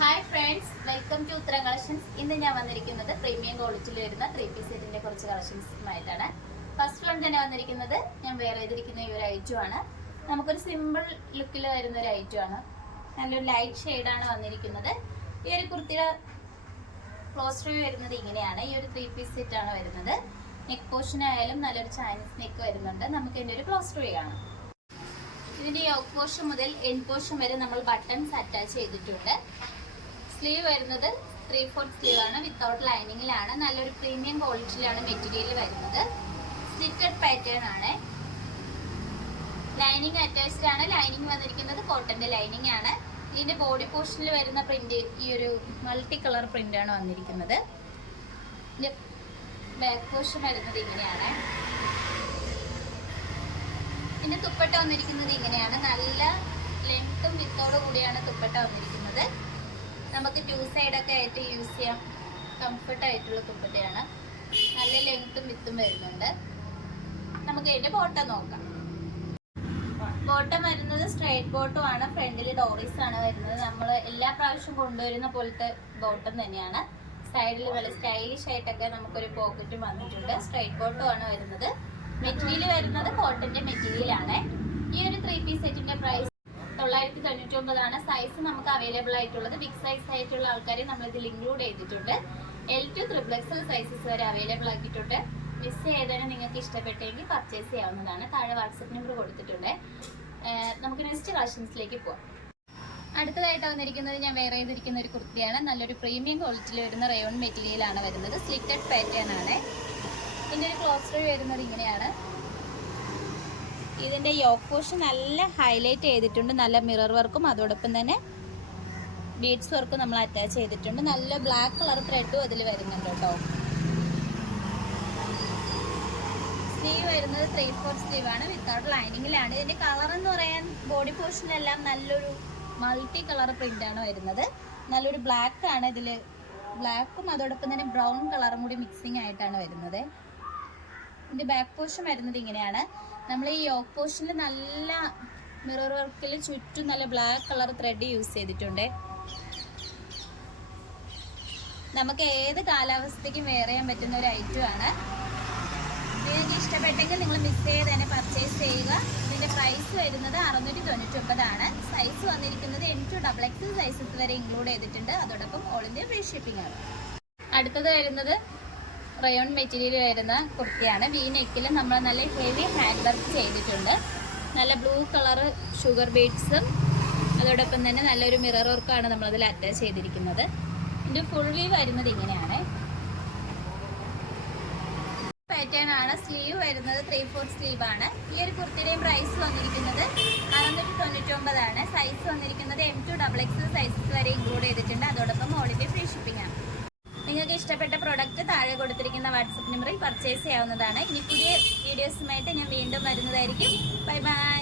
Hi friends, welcome to ഉത്തരം collections. ഇന്ന് ഞാൻ വന്നിരിക്കുന്നത് പ്രീമിയം ക്വാളിറ്റിയിൽ വരുന്ന 3 പീസ് സെറ്റിന്റെ കുറച്ച് കളക്ഷൻസുമായിട്ടാണ്. ഫസ്റ്റ് വൺ തന്നെ വന്നിരിക്കുന്നത് ഞാൻ വേറെ ചെയ്തിരിക്കുന്ന ഈ ഒരു ഐറ്റം ആണ്. നമുക്കൊരു സിമ്പിൾ ലുക്കിൽ വരുന്ന ഒരു ഐറ്റം ആണ്. നല്ലൊരു ലൈറ്റ് ഷെയ്ഡാണ് വന്നിരിക്കുന്നത്. ഈ ഒരു കുർത്തിയുടെ ക്ലോസ് റിവ്യൂ വരുന്നത് ഇങ്ങനെയാണ്. ഈ ഒരു 3 പീസ് സെറ്റ് ആണ് വരുന്നത്. നെക്ക് പോർഷൻ ആയാലും നല്ലൊരു ചൈനീസ് നെക്ക് വരുന്നുണ്ട്. നമുക്ക് ഇതിൻ്റെ ഒരു ക്ലോസ് റിവ്യൂ കാണാം. ഇതിന്റെ യോക്ക് പോർഷൻ മുതൽ എൻഡ് പോർഷൻ വരെ നമ്മൾ ബട്ടൺസ് അറ്റാച്ച് ചെയ്തിട്ടുണ്ട്. സ്ലീവ് വരുന്നത് 3/4 സ്ലീവ് ആണ്, വിത്തൗട്ട് ലൈനിങ്ങിലാണ്. നല്ലൊരു പ്രീമിയം ക്വാളിറ്റിയിലാണ് മെറ്റീരിയൽ വരുന്നത്. സ്ലിറ്റഡ് പാറ്റേൺ ആണ്. ലൈനിങ് അറ്റാച്ച്ഡ് ആണ്. ലൈനിങ് വന്നിരിക്കുന്നത് കോട്ടന്റെ ലൈനിങ് ആണ്. ഇതിന്റെ ബോഡി പോർഷനിൽ വരുന്ന പ്രിന്റ് ഈ ഒരു മൾട്ടി കളർ പ്രിന്റ് ആണ് വന്നിരിക്കുന്നത്. ഇതിന്റെ ബാക്ക് പോർഷൻ വരുന്നത് ഇങ്ങനെയാണ്. ഇതിന്റെ തുപ്പട്ട വന്നിരിക്കുന്നത് ഇങ്ങനെയാണ്. നല്ല ലെങ്ത്തും വിത്തോടും കൂടിയാണ് തുപ്പട്ട വന്നിരിക്കുന്നത്. നമുക്ക് 2 സൈഡൊക്കെ ആയിട്ട് യൂസ് ചെയ്യാം. കംഫർട്ട് ആയിട്ടുള്ള തുപ്പട്ടയാണ്. നല്ല ലെങ്ത്തും വിത്തും വരുന്നുണ്ട്. നമുക്ക് ഇതിന്റെ ബോട്ടം നോക്കാം. ബോട്ടം വരുന്നത് സ്ട്രൈറ്റ് ബോട്ടം ആണ്. ഫ്രണ്ടിൽ ഡോറീസ് ആണ് വരുന്നത്. നമ്മൾ എല്ലാ പ്രാവശ്യം കൊണ്ടുവരുന്ന പോലത്തെ ബോട്ടം തന്നെയാണ്. സൈഡിൽ നല്ല സ്റ്റൈലിഷ് ആയിട്ടൊക്കെ നമുക്കൊരു പോക്കറ്റും വന്നിട്ടുണ്ട്. സ്ട്രൈറ്റ് ബോട്ടം ആണ് വരുന്നത്. മെറ്റീരിയൽ വരുന്നത് കോട്ടന്റെ മെറ്റീരിയൽ ആണ്. ഈ ഒരു 3 പീസ് സെറ്റിന്റെ പ്രൈസ് 999 ആണ്. സൈസ് നമുക്ക് അവൈലബിൾ ആയിട്ടുള്ളത് ബിഗ് സൈസ് ആയിട്ടുള്ള ആൾക്കാരെ നമ്മൾ ഇതിൽ ഇൻക്ലൂഡ് ചെയ്തിട്ടുണ്ട്. L to XXL സൈസസ് വരെ അവൈലബിൾ ആക്കിയിട്ടുണ്ട്. മിസ് ചെയ്തതിന് നിങ്ങൾക്ക് ഇഷ്ടപ്പെട്ടെങ്കിൽ പർച്ചേസ് ചെയ്യാവുന്നതാണ്. താഴെ വാട്സപ്പ് നമ്പർ കൊടുത്തിട്ടുണ്ട്. നമുക്ക് നെക്സ്റ്റ് കളക്ഷൻസിലേക്ക് പോകാം. അടുത്തതായിട്ട് വന്നിരിക്കുന്നത് ഞാൻ വേറെ ചെയ്തിരിക്കുന്ന ഒരു കുർത്തിയാണ്. നല്ലൊരു പ്രീമിയം ക്വാളിറ്റിയിൽ വരുന്ന റയോൺ മെറ്റീരിയൽ ആണ് വരുന്നത്. സ്ലിറ്റഡ് പാറ്റേൺ ആണ്. ഇതിൻ്റെ ഒരു ക്ലോസ് റിവ്യൂ വരുന്നത് ഇങ്ങനെയാണ്. ഇതിൻ്റെ യോക്ക് പോർഷൻ നല്ല ഹൈലൈറ്റ് ചെയ്തിട്ടുണ്ട്. നല്ല മിറർ വർക്കും അതോടൊപ്പം തന്നെ ബീഡ്സ് വർക്കും നമ്മൾ അറ്റാച്ച് ചെയ്തിട്ടുണ്ട്. നല്ല ബ്ലാക്ക് കളർ ത്രെഡും അതിൽ വരുന്നുണ്ട് കേട്ടോ. സ്ലീവ് വരുന്നത് 3/4 സ്ലീവ് ആണ്, വിത്തൗട്ട് ലൈനിങ്ങിലാണ്. ഇതിൻ്റെ കളർ എന്ന് പറയാൻ ബോഡി പോർഷനെല്ലാം നല്ലൊരു മൾട്ടി കളർ പ്രിന്റ് ആണ് വരുന്നത്. നല്ലൊരു ബ്ലാക്ക് ആണ് ഇതിൽ. ബ്ലാക്കും അതോടൊപ്പം തന്നെ ബ്രൗൺ കളറും കൂടി മിക്സിങ് ആയിട്ടാണ് വരുന്നത്. ഇതിൻ്റെ ബാക്ക് പോർഷൻ വരുന്നത് ഇങ്ങനെയാണ്. നമ്മൾ ഈ യോക്ക് പോർഷനിൽ നല്ല മിറർ വർക്കിൽ ചുറ്റും നല്ല ബ്ലാക്ക് കളർ ത്രെഡ് യൂസ് ചെയ്തിട്ടുണ്ട്. നമുക്ക് ഏത് കാലാവസ്ഥയ്ക്കും വെയർ ചെയ്യാൻ പറ്റുന്ന ഒരു ഐറ്റം ആണ്. നിങ്ങൾക്ക് ഇഷ്ടപ്പെട്ടെങ്കിൽ നിങ്ങൾ മിസ് ചെയ്ത് തന്നെ പർച്ചേസ് ചെയ്യുക. ഇതിൻ്റെ പ്രൈസ് വരുന്നത് 699 ആണ്. സൈസ് വന്നിരിക്കുന്നത് M to XXL സൈസസ് വരെ ഇൻക്ലൂഡ് ചെയ്തിട്ടുണ്ട്. അതോടൊപ്പം ഓൾ ഇന്ത്യ ഫ്രീ ഷിപ്പിംഗ് ആണ്. അടുത്തത് വരുന്നത് റയോൺ മെറ്റീരിയൽ വരുന്ന കുർത്തിയാണ്. വി നെക്കിൽ നമ്മൾ നല്ല ഹെവി ഹാൻഡ് വർക്ക് ചെയ്തിട്ടുണ്ട്. നല്ല ബ്ലൂ കളർ ഷുഗർ ബീഡ്സും അതോടൊപ്പം തന്നെ നല്ലൊരു മിറർ വർക്കാണ് നമ്മളതിൽ അറ്റാച്ച് ചെയ്തിരിക്കുന്നത്. ഇതിൻ്റെ ഫുൾ വ്യൂ വരുന്നത് ഇങ്ങനെയാണ്. പാറ്റേൺ ആണ്. സ്ലീവ് വരുന്നത് 3/4 സ്ലീവ് ആണ്. ഈ ഒരു കുർത്തിയുടെയും പ്രൈസ് വന്നിരിക്കുന്നത് 699 ആണ്. സൈസ് വന്നിരിക്കുന്നത് M to XXL സൈസസ് വരെ ഇൻക്ലൂഡ് ചെയ്തിട്ടുണ്ട്. അതോടൊപ്പം ഓൾ ഇന്ത്യ ഫ്രീ ഷിപ്പിംഗ് ആണ്. നിങ്ങൾക്ക് ഇഷ്ടപ്പെട്ട പ്രോഡക്റ്റ് താഴെ കൊടുത്തിരിക്കുന്ന വാട്സപ്പ് നമ്പറിൽ പർച്ചേസ് ചെയ്യാവുന്നതാണ്. ഇനി പുതിയ വീഡിയോസുമായിട്ട് ഞാൻ വീണ്ടും വരുന്നതായിരിക്കും. Bye bye.